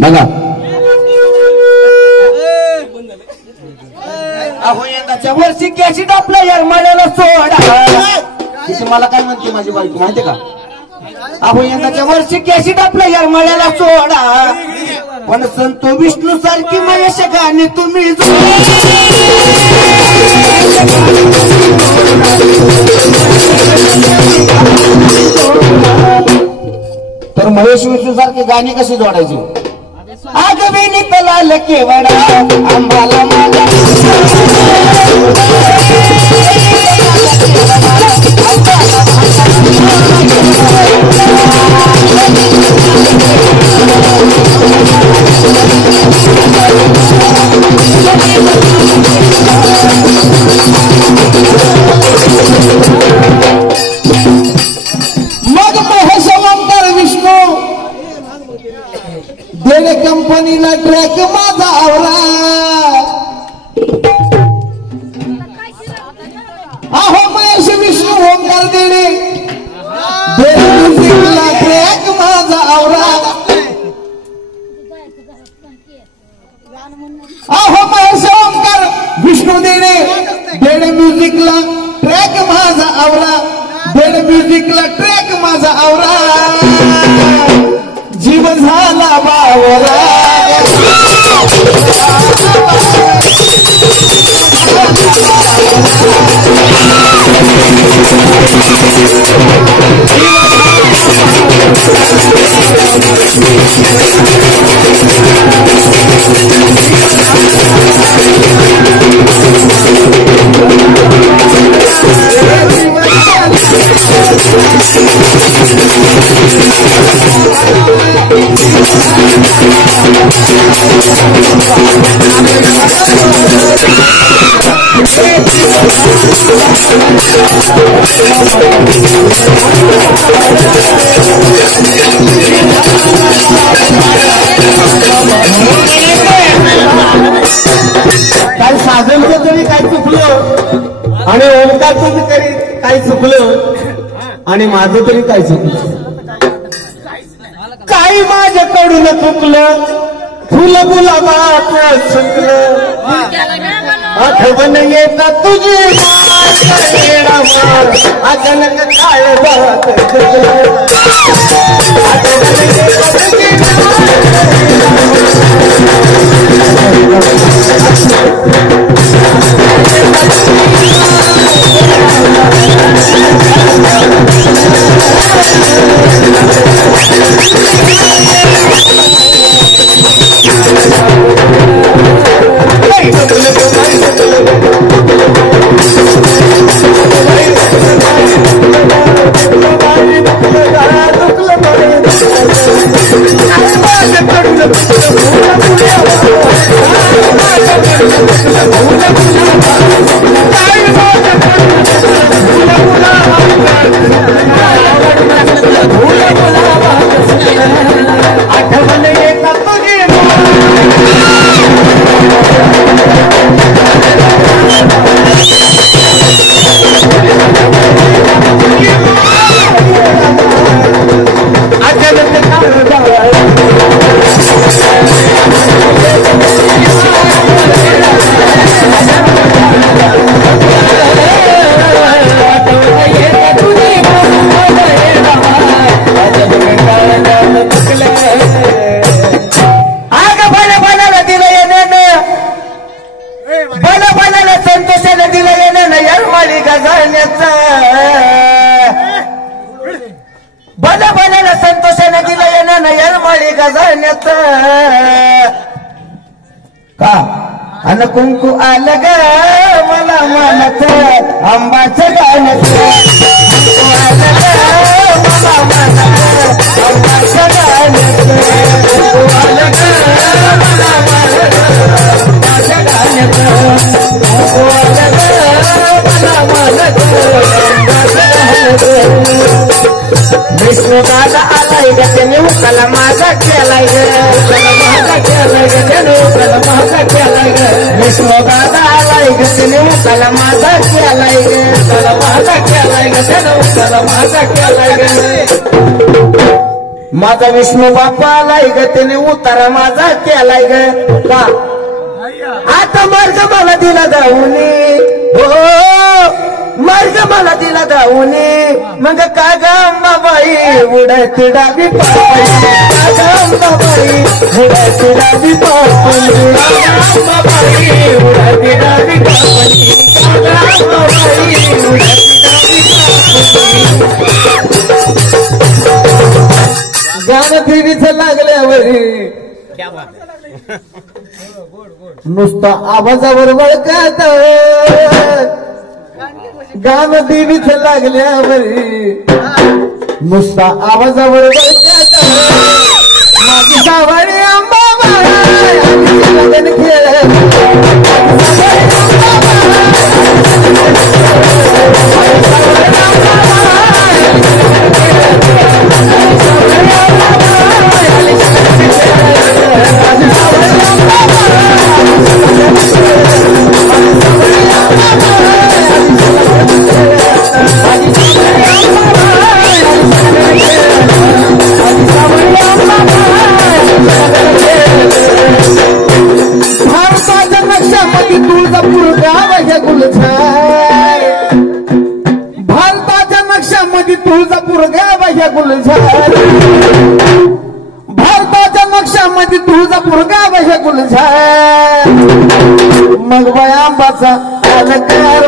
बघा अहो यंदाच्या वर्षी कॅसेट आपल्या यरमाड्याला सोडा. तिथे मला काय म्हणते माझी बायको माहितीये का? अहो यंदाच्या वर्षी कॅसेट आपल्या यरमाड्याला सोडा. पण संत विष्णू सारखी महेश गाणी तुम्ही तर महेश विष्णू सारखी गाणी कशी जोडायची? आगविनी तलाल केवडा आंबाला माझा मग महेश ओंकार विष्णू देणे कंपनीला ट्रॅक माझा आवरा. अहो महेश विष्णू ओंकार देणे म्युझिकला ट्रॅक माझा आवरा. अहो महेश ओंकार विष्णू देणे म्युझिकला ट्रॅक माझा आवरा. देणे म्युझिकला ट्रॅक माझा आवरा. जीव झाला बावरा. काही साधनचं तरी काही चुकलं आणि ओंकारचं तरी काही चुकलं आणि माझं तरी काही चुकलं. काही माझ्याकडून चुकलं. फुल गुलाबाचं चुकलं. आठवण येता तुझी अचानक काय बात का अन कुंकू आलं ग मला मानत आंबाचं गाणं. कुंकू आलं ग मला मानत आंबाचं गाणं. कुंकू आलं ग मला मानत आंबाचं गाणं. विष्णू दादा आलाय ग त्याने उकाला माझा केलाय ग माझा केलाय ग त्याने उकाला माझा केलाय ग विष्णू दादा आलाय ग त्याने उकाला माझा केलाय ग उकाला माझा केलाय ग त्याने उकाला माझा केलाय ग माझा विष्णू बाप्पा आलाय ग त्याने उतारा माझा केलाय ग का आता मार्ग मला दिला जाऊनी हो मार्ग मला दिला जाऊनी मग का ग अंबाबाई उडत डावी पापी का ग अंबाबाई उडत डावी पापी अंबाबाई उडत डावी पापी का ग अंबाबाई उडत गाणं देवीचं लागल्यावरी नुसता आवाजावर वळकत गाणं देवीचं लागल्यावरी नुसता आवाजावर वळकत माझी सावळी अंबाबाई आम्ही लग्न भारताच्या नक्षामध्ये तुळजापूर गाव हे गुलझार भारताच्या नक्षामध्ये तुळजापूर गाव हे गुलझार भारताच्या नक्षामध्ये तुळजापूर गाव हे गुलझार मग वयांबाचा अलकार